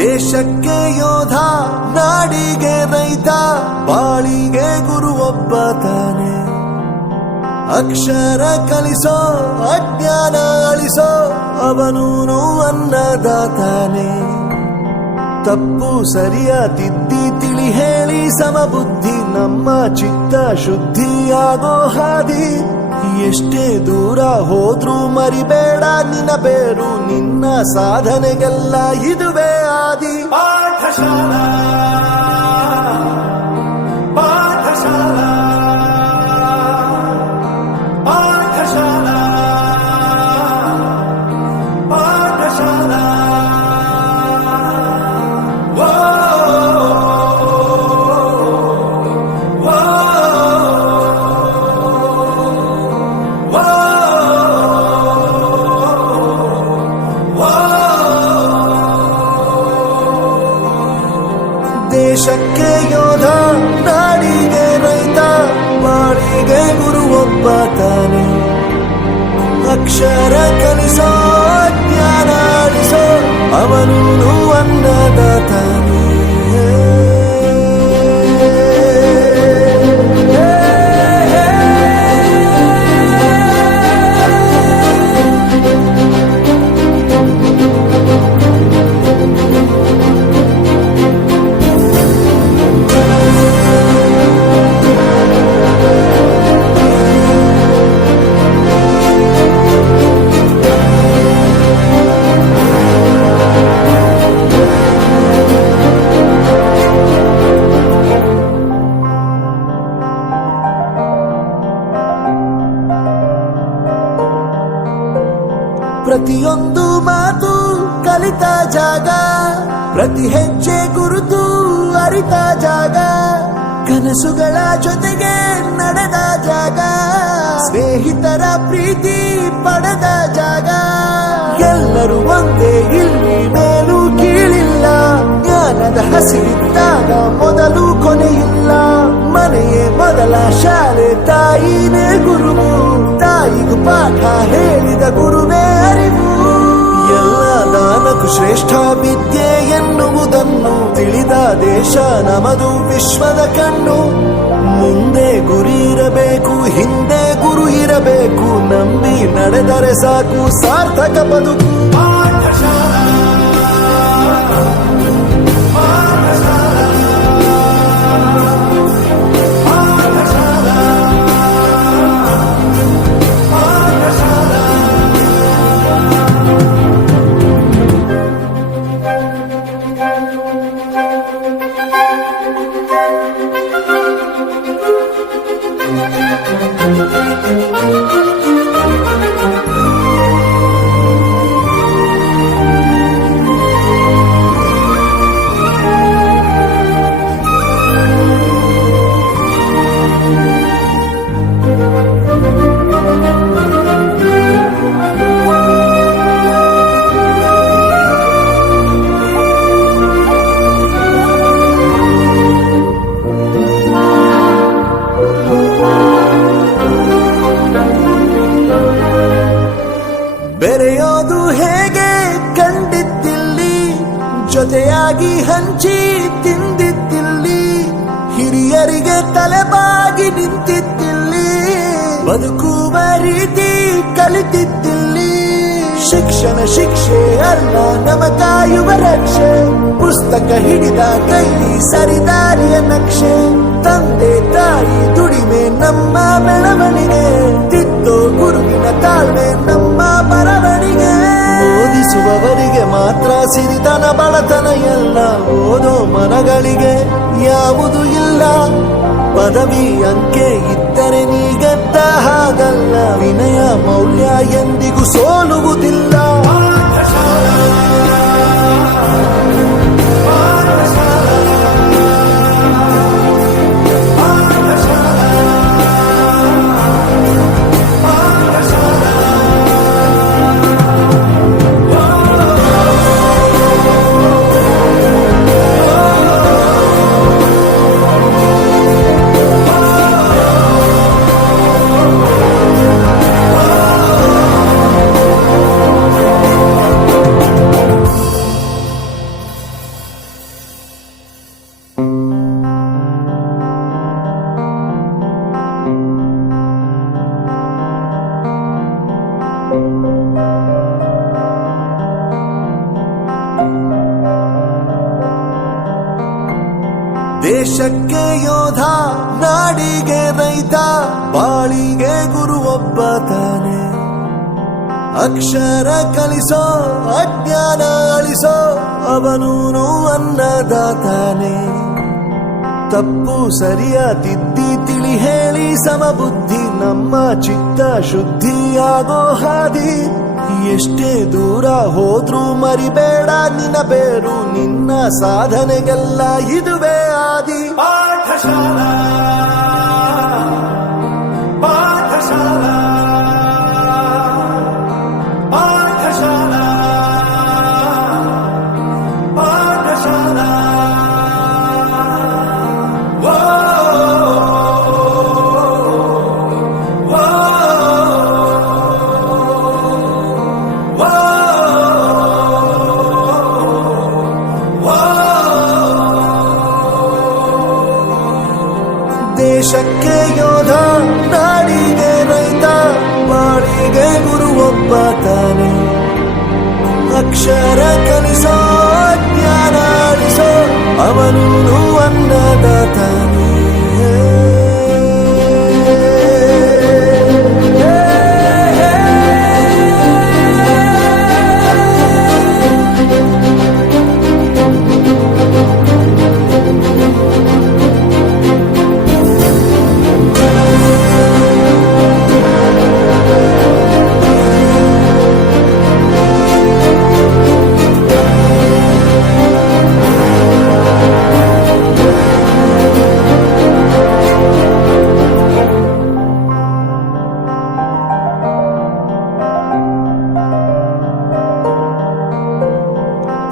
ದೇಶಕ್ಕೆ ಯೋಧ, ನಾಡಿಗೆ ರೈತ, ಬಾಳಿಗೆ ಗುರು ಒಬ್ಬ ತಾನೆ. ಅಕ್ಷರ ಕಲಿಸೋ, ಅಜ್ಞಾನ ಅಳಿಸೋ, ಅವನೂನು ಅನ್ನದಾತಾನೆ. ತಪ್ಪು ಸರಿಯ ತಿದ್ದಿ ತಿಳಿ ಹೇಳಿ ಸಮಬುದ್ಧಿ, ನಮ್ಮ ಚಿತ್ತ ಶುದ್ಧಿಯಾಗೋ ಹಾದಿ. ಎಷ್ಟೇ ದೂರ ಹೋದ್ರೂ ಮರಿಬೇಡ ನಿನ್ನ ಬೇರು, ನಿನ್ನ ಸಾಧನೆಗೆಲ್ಲ ಇದುವೇ ಆದಿ. ಪಾಠಶಾಲಾ ಪಾಠಶಾಲಾ ಪಾಠಶಾಲಾ ಪಾಠಶಾಲಾ. ದೇಶಕ್ಕೆ ಯೋಧ, ನಾಡಿಗೆ ರೈತ, ಬಾಳಿಗೆ ಗುರು ಒಬ್ಬ ತಾನೆ. ಅಕ್ಷರ ಕಲಿಸೋ, ಜ್ಞಾನ ಅಳಿಸೋ, ಅವನೂನು ಅನ್ನದಾತಾನೆ. ಪ್ರತಿಯೊಂದು ಮಾತು ಕಲಿತ ಜಾಗ, ಪ್ರತಿ ಹೆಜ್ಜೆ ಗುರುತು ಅರಿತ ಜಾಗ, ಕನಸುಗಳ ಜೊತೆಗೆ ನಡೆದ ಜಾಗ, ಸ್ನೇಹಿತರ ಪ್ರೀತಿ ಪಡೆದ ಜಾಗ. ಎಲ್ಲರೂ ಒಂದೇ, ಇಲ್ಲಿ ಮೇಲೂ ಕೀಳಿಲ್ಲ, ಜ್ಞಾನದ ಹಸಿರಿದ್ದಾಗ ಮೊದಲು ಕೊನೆಯಿಲ್ಲ. ಮನೆಯೇ ಮೊದಲ ಶಾಲೆ, ತಾಯಿನೇ ಗುರುವು, ತಾಯಿಗೂ ಪಾಠ ಹೇಳಿದ ಗುರುವೇ ಅರಿವು. ಎಲ್ಲ ದಾನಕ್ಕೂ ಶ್ರೇಷ್ಠ ವಿದ್ಯೆ ಎನ್ನುವುದನ್ನು ತಿಳಿದ ದೇಶ ನಮದು, ವಿಶ್ವದ ಕಣ್ಣು. ಮುಂದೆ ಗುರಿ ಇರಬೇಕು, ಹಿಂದೆ ಗುರು ಇರಬೇಕು, ನಂಬಿ ನಡೆದರೆ ಸಾಕು ಸಾರ್ಥಕ ಬದುಕು. ಪಾಠಶಾಲಾ ಬೆರೆಯೋದು ಹೇಗೆ ಕಂಡಿದ್ದಿಲ್ಲಿ, ಜೊತೆಯಾಗಿ ಹಂಚಿ ತಿಂದಿದ್ದಿಲ್ಲಿ, ಹಿರಿಯರಿಗೆ ತಲೆಬಾಗಿ ನಿಂತಿದ್ದಿಲ್ಲಿ, ಬದುಕುವ ರೀತಿ ಕಲಿತಿದ್ದಿಲ್ಲಿ. ಶಿಕ್ಷಣ ಶಿಕ್ಷೆ ಅಲ್ಲ, ನಮ ಕಾಯುವ ರಕ್ಷೆ, ಪುಸ್ತಕ ಹಿಡಿದ ಕೈಲಿ ಸರಿದಾರಿಯ ನಕ್ಷೆ. ತಂದೆ ತಾಯಿ ದುಡಿಮೆ ನಮ್ಮ ಬೆಳವಣಿಗೆ, ತಿದ್ದೋ ಗುರುವಿನ ತಾಳ್ಮೆ ನಮ್ಮ ಬರವಣಿಗೆ. ಓದಿಸುವವರಿಗೆ ಮಾತ್ರ ಸಿರಿತನ ಬಡತನ ಎಲ್ಲ, ಓದೋ ಮನಗಳಿಗೆ ಯಾವುದು ಇಲ್ಲ. ಪದವಿ ಅಂಕೆ ಇದ್ದರೆ ನೀ ಗೆದ್ದ ಹಾಗಲ್ಲ, ವಿನಯ ಮೌಲ್ಯ ಎಂದಿಗೂ ಸೋಲುವುದಿಲ್ಲ. ದೇಶಕ್ಕೆ ಯೋಧ, ನಾಡಿಗೆ ರೈತ, ಬಾಳಿಗೆ ಗುರು ಒಬ್ಬ ತಾನೆ. ಅಕ್ಷರ ಕಲಿಸೋ, ಅಜ್ಞಾನ ಅಳಿಸೋ, ಅವನೂನು ಅನ್ನದಾತಾನೆ. ತಪ್ಪು ಸರಿಯ ತಿದ್ದಿ ತಿಳಿ ಹೇಳಿ ಸಮಬುದ್ಧಿ, ನಮ್ಮ ಚಿತ್ತ ಶುದ್ಧಿಯಾಗೋ ಹಾದಿ. ಎಷ್ಟೇ ದೂರ ಹೋದ್ರೂ ಮರಿಬೇಡ ನಿನ್ನ ಬೇರು, ನಿನ್ನ ಸಾಧನೆಗೆಲ್ಲ ಇದುವೇ ಆದಿ. ಪಾಠಶಾಲಾ ಪಾಠಶಾಲಾ ಪಾಠಶಾಲಾ ಪಾಠಶಾಲಾ. ದೇಶಕ್ಕೆ ಯೋಧ, ನಾಡಿಗೆ ರೈತ, ಬಾಳಿಗೆ ಗುರು ಒಬ್ಬ ತಾನೆ. ಅಕ್ಷರ ಕಲಿಸೋ, ಜ್ಞಾನ ಅಳಿಸೋ, ಅವನೂನು ಅನ್ನದಾತಾನೆ.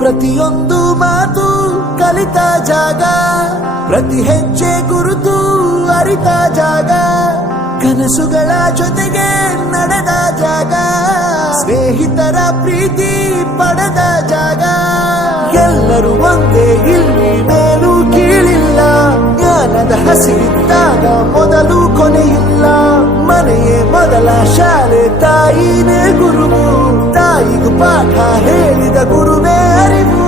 ಪ್ರತಿಯೊಂದು ಮಾತು ಕಲಿತ ಜಾಗ, ಪ್ರತಿ ಹೆಜ್ಜೆ ಗುರುತು ಅರಿತ ಜಾಗ, ಕನಸುಗಳ ಜೊತೆಗೆ ನಡೆದ ಜಾಗ, ಸ್ನೇಹಿತರ ಪ್ರೀತಿ ಪಡೆದ ಜಾಗ. ಎಲ್ಲರೂ ಒಂದೇ, ಇಲ್ಲಿ ಮೇಲೂ ಕೀಳಿಲ್ಲ, ಜ್ಞಾನದ ಹಸಿವಿದ್ದಾಗ ಮೊದಲು ಕೊನೆಯಿಲ್ಲ. ಮನೆಯೇ ಮೊದಲ ಶಾಲೆ, ತಾಯಿನೇ ಗುರುವು, ತಾಯಿಗೂ ಪಾಠ ಹೇಳಿದ ಗುರುವೇ ಅರಿವು.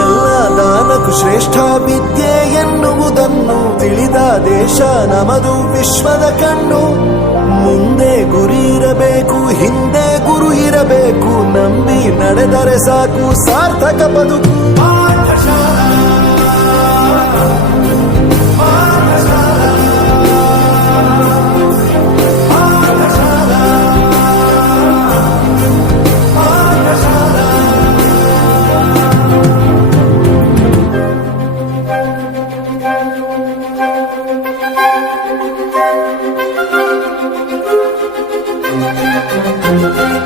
ಎಲ್ಲ ದಾನಕ್ಕೂ ಶ್ರೇಷ್ಠ ವಿದ್ಯೆ ಎನ್ನುವುದನ್ನು ತಿಳಿದ ದೇಶ ನಮದು, ವಿಶ್ವದ ಕಣ್ಣು. ಮುಂದೆ ಗುರಿ ಇರಬೇಕು, ಹಿಂದೆ ಗುರು ಇರಬೇಕು, ನಂಬಿ ನಡೆದರೆ ಸಾಕು ಸಾರ್ಥಕ ಬದುಕು. ಪಾಠಶಾಲಾ ಪಾಠಶಾಲಾ ಪಾಠಶಾಲಾ ಪಾಠಶಾಲಾ. Thank you.